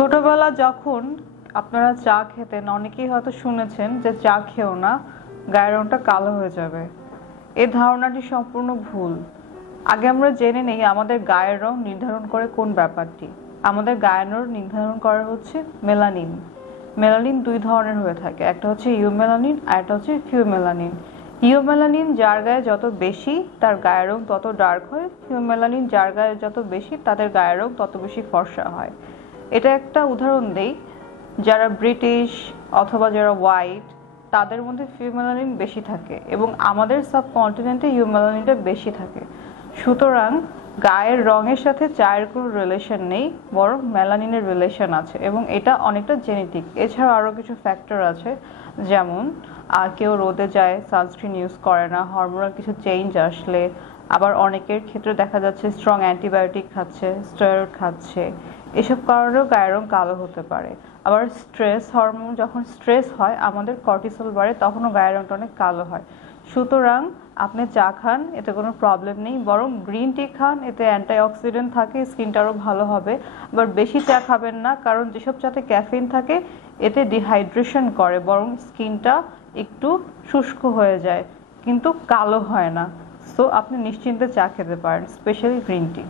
ছোটবেলা যখন আপনারা চা খেতেন, অনেকেই হয়তো শুনেছেন যে চা খেও না, গায়ের রংটা কালো হয়ে যাবে। এই ধারণাটি সম্পূর্ণ ভুল। আগে আমরা জেনে নেই আমাদের গায়ের রং নির্ধারণ করে কোন ব্যাপারটি। আমাদের গায়ের রং নির্ধারণ করা হচ্ছে মেলানিন। মেলানিন দুই ধরনের হয়ে থাকে, একটা হচ্ছে ইউমেলানিন আর একটা হচ্ছে ফিউমেলানিন। ইউমেলানিন যার গায়ে যত বেশি তার গায়ের রং তত ডার্ক হয়, ফিউমেলানিন যার গায়ে যত বেশি তাদের গায়ের রং তত বেশি ফর্সা হয়। এটা একটা উদাহরণ দেই, যারা ব্রিটিশ অথবা যারা হোয়াইট তাদের মধ্যে ফিউমেলানিন বেশি থাকে এবং আমাদের সাবকন্টিনেন্টে ইউমেলানিনটা বেশি থাকে। সুতরাং গায়ের রঙের সাথে চায়ের কোনো রিলেশন নেই, বরং মেলানিনের রিলেশন আছে এবং এটা অনেকটা জেনেটিক। এছাড়া আরও কিছু ফ্যাক্টর আছে, যেমন কেউ রোদে যায়, সানস্ক্রিন ইউজ করে না, হরমোনাল কিছু চেঞ্জ আসলে, আবার অনেকের ক্ষেত্রে দেখা যাচ্ছে স্ট্রং অ্যান্টিবায়োটিক খাচ্ছে, স্টেরয়েড খাচ্ছে, এসব কারণেও গায়ের রং কালো হতে পারে। আবার স্ট্রেস হরমোন, যখন স্ট্রেস হয় আমাদের কর্টিসল বাড়ে, তখনও গায়ের রংটা অনেক কালো হয়। সুতরাং আপনি চা খান, এতে কোনো প্রবলেম নেই, বরং গ্রিন টি খান, এতে অ্যান্টিঅক্সিডেন্ট থাকে, স্কিনটা আরও ভালো হবে। আবার বেশি চা খাবেন না, কারণ যেসব চাতে ক্যাফিন থাকে এতে ডিহাইড্রেশন করে, বরং স্কিনটা একটু শুষ্ক হয়ে যায় কিন্তু কালো হয় না। সো আপনি নিশ্চিন্তে চা খেতে পারেন, স্পেশালি গ্রিন টি।